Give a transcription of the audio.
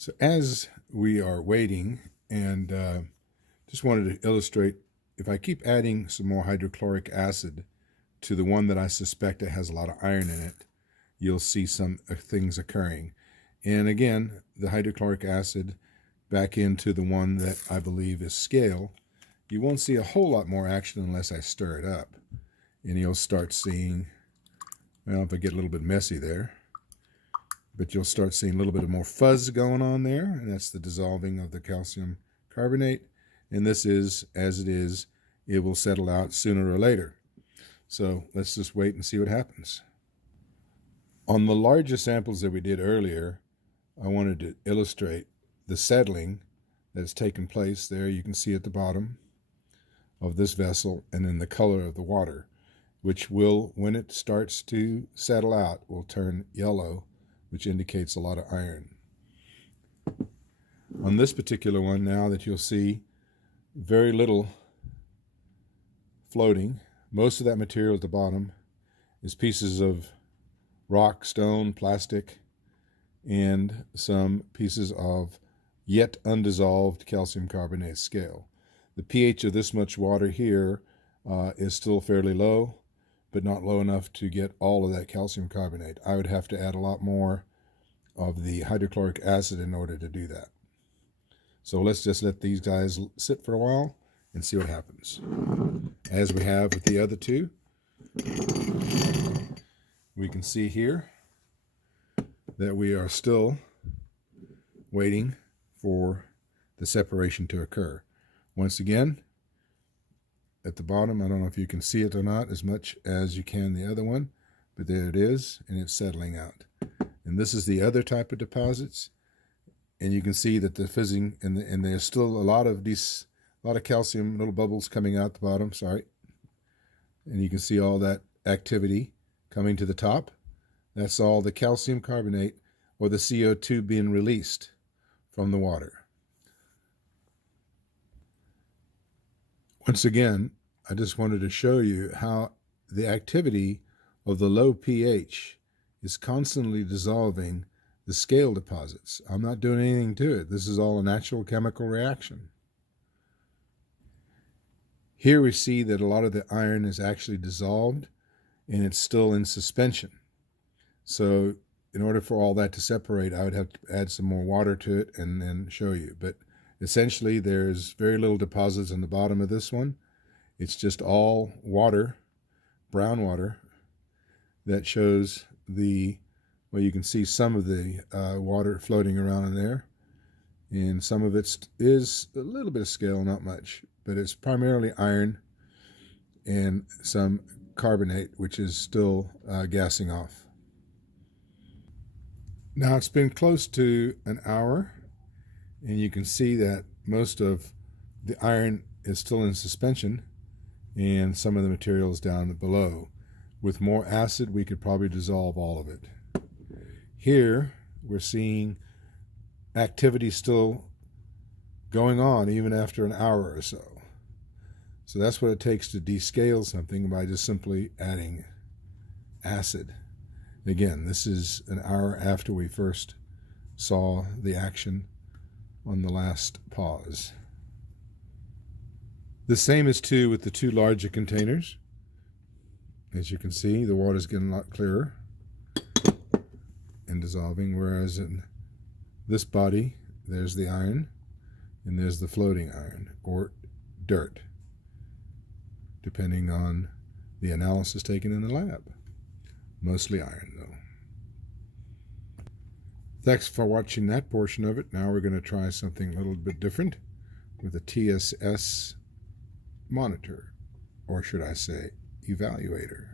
So as we are waiting, and just wanted to illustrate, if I keep adding some more hydrochloric acid to the one that I suspect it has a lot of iron in it, you'll see some things occurring. And again, the hydrochloric acid back into the one that I believe is scale, you won't see a whole lot more action unless I stir it up. And you'll start seeing, well, if I get a little bit messy there, but you'll start seeing a little bit of more fuzz going on there, and that's the dissolving of the calcium carbonate. And this is, as it is, it will settle out sooner or later. So let's just wait and see what happens. On the larger samples that we did earlier, I wanted to illustrate the settling that's taken place there. You can see at the bottom of this vessel, and then the color of the water, which will, when it starts to settle out, will turn yellow, which indicates a lot of iron. On this particular one now that you'll see very little floating. Most of that material at the bottom is pieces of rock, stone, plastic, and some pieces of yet undissolved calcium carbonate scale. The pH of this much water here is still fairly low, but not low enough to get all of that calcium carbonate. I would have to add a lot more of the hydrochloric acid in order to do that. So let's just let these guys sit for a while and see what happens. As we have with the other two, we can see here that we are still waiting for the separation to occur. Once again, at the bottom, I don't know if you can see it or not as much as you can the other one, but there it is, and it's settling out. And this is the other type of deposits, and you can see that the fizzing, and there's still a lot of calcium, little bubbles coming out the bottom, sorry. And you can see all that activity coming to the top. That's all the calcium carbonate, or the CO2, being released from the water. Once again, I just wanted to show you how the activity of the low pH is constantly dissolving the scale deposits. I'm not doing anything to it. This is all a natural chemical reaction. Here we see that a lot of the iron is actually dissolved and it's still in suspension. So in order for all that to separate, I would have to add some more water to it and then show you. But essentially, there's very little deposits on the bottom of this one. It's just all water, brown water, that shows well, you can see some of the water floating around in there. And some of it is a little bit of scale, not much, but it's primarily iron and some carbonate, which is still gassing off. Now it's been close to an hour, and you can see that most of the iron is still in suspension and some of the material is down below. With more acid, we could probably dissolve all of it. Here, we're seeing activity still going on even after an hour or so. So that's what it takes to descale something, by just simply adding acid. Again, this is an hour after we first saw the action on the last pause. The same is true with the two larger containers. As you can see, the water's getting a lot clearer and dissolving, whereas in this body, there's the iron and there's the floating iron, or dirt, depending on the analysis taken in the lab. Mostly iron, though. Thanks for watching that portion of it. Now we're going to try something a little bit different with a TSS monitor, or should I say, evaluator.